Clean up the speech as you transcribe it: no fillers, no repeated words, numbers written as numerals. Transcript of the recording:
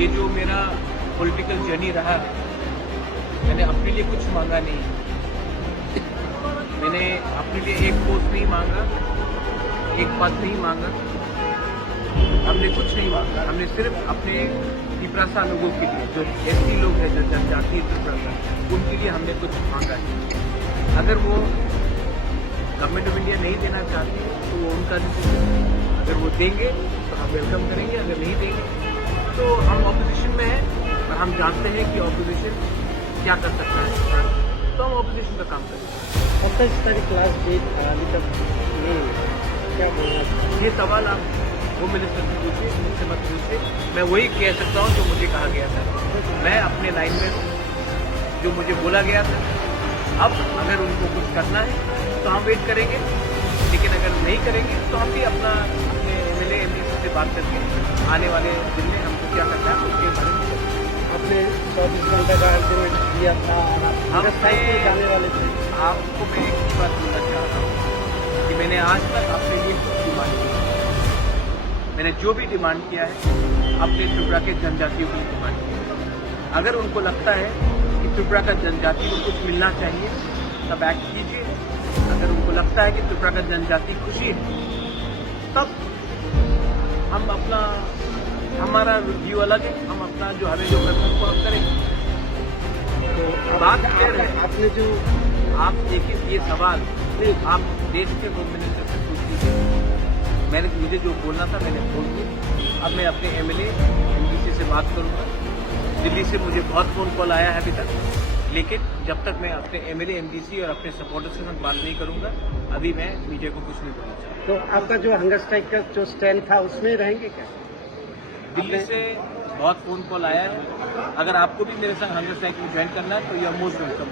ये जो मेरा पॉलिटिकल जर्नी रहा है, मैंने अपने लिए कुछ मांगा नहीं। मैंने अपने लिए एक पोस्ट नहीं मांगा, एक पद नहीं मांगा, हमने कुछ नहीं मांगा। हमने सिर्फ अपने त्रिपुरा लोगों के लिए, जो एससी लोग हैं, जो जनजातीय त्रिपुरा, उनके लिए हमने कुछ मांगा है। अगर वो गवर्नमेंट ऑफ इंडिया नहीं देना चाहती तो वो उनका डिसीजन। अगर वो देंगे तो हम वेलकम करेंगे, अगर नहीं देंगे तो हम ऑपोजिशन में हैं और हम जानते हैं कि ऑपोजिशन क्या कर सकता है, तो हम ऑपोजिशन का काम करेंगे। अब तक इसका क्लास डेट अभी तक नहीं है, क्या बोलना? ये सवाल आप होम मिनिस्टर से पूछिए, मुझसे मत पूछिए। मैं वही कह सकता हूँ जो मुझे कहा गया था। मैं अपने लाइन में हूँ, जो मुझे बोला गया था। अब अगर उनको कुछ करना है तो हम वेट करेंगे, लेकिन अगर नहीं करेंगे तो हम भी अपने एमएलए एमडीसी से बात करके आने वाले दिन में हमको क्या करना है उसके बारे में अपने 24 घंटे का अल्टीमेट दिया था, हम जाने वाले थे। आपको मैं एक ही बात बोलना चाह रहा हूँ कि मैंने आज तक अपने लिए कुछ डिमांड किया। मैंने जो भी डिमांड किया है अपने त्रिपुरा के जनजातियों की डिमांड किया। अगर उनको लगता है कि त्रिपुरा का जनजाति को कुछ मिलना चाहिए तब एक्ट कीजिए। अगर उनको लगता है कि त्रिपुरा का जनजाति खुशी है तब हम अपना, हमारा व्यू अलग है, हम अपना जो हमें जो करना है उसको हम करेंगे। तो बात क्लियर है। आपने जो आप देखिए ये सवाल आप देश के होम मिनिस्टर से पूछ लीजिए। मैंने मुझे जो बोलना था मैंने बोल दिया। अब मैं अपने एमएलए एमडीसी से बात करूंगा। दिल्ली से मुझे बहुत फोन कॉल आया है अभी तक, लेकिन जब तक मैं अपने एमएलए एमडीसी और अपने सपोर्टर्स के साथ बात नहीं करूंगा, अभी मैं मीडिया को कुछ नहीं बोलना चाहता। तो आपका जो हंगर स्ट्राइक का जो स्टैंड था उसमें रहेंगे क्या? दिल्ली से बहुत फोन कॉल आया है। अगर आपको भी मेरे साथ हंगर स्ट्राइक में ज्वाइन करना है तो यू आर मोस्ट वेलकम।